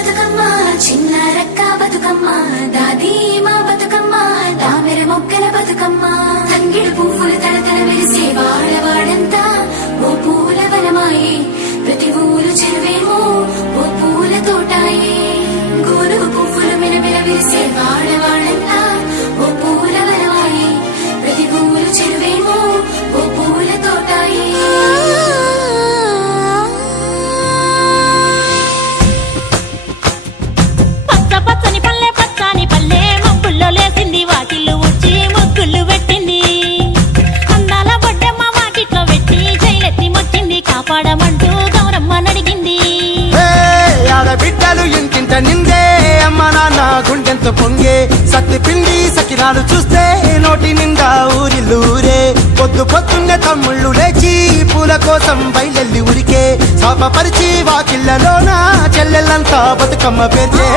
బతుకమ్మ చిన్న రక్క బతుకమ్మ దాది మా బతుకమ్మ దామెర మొక్కల బతుకమ్మ తంగిడు పువ్వులు తడతడ వెలిసే వాడవాడంతా ఓ పూల వనమాయే ప్రతి ఊరు చెరువేమో ఓ పూల తోటాయే గోరు పువ్వులు మెలమెల విరిసే వాడవాడంతా ఓ పూల వనమాయే ప్రతి ఊరు చెరువేమో ఓ పూల తోటాయే పచ్చని పల్లె మబ్బుల్లో లేసింది వాకిళ్ళు ఊడ్చి ముగ్గులు పెట్టింది అందాల బొడ్డమ్మ వాకిట్లో పెట్టి జైలెత్తి మొక్కింది కాపాడమంటూ గౌరమ్మ నడిగింది ఆడబిడ్డలు ఇంటింట నిందే అమ్మ నాన్న గుండెంత పొంగే సత్తి పిండి సకినాలు చూస్తే నోటి నిండా ఊరిల్లూరే పొద్దున్నే తమ్ముళ్ళు లేచి పూల కోసం బయలెల్లి ఉరికే శాపపరిచి వాకిళ్లలోన చెల్లెళ్ళంతా బతుకమ్మ పేర్చే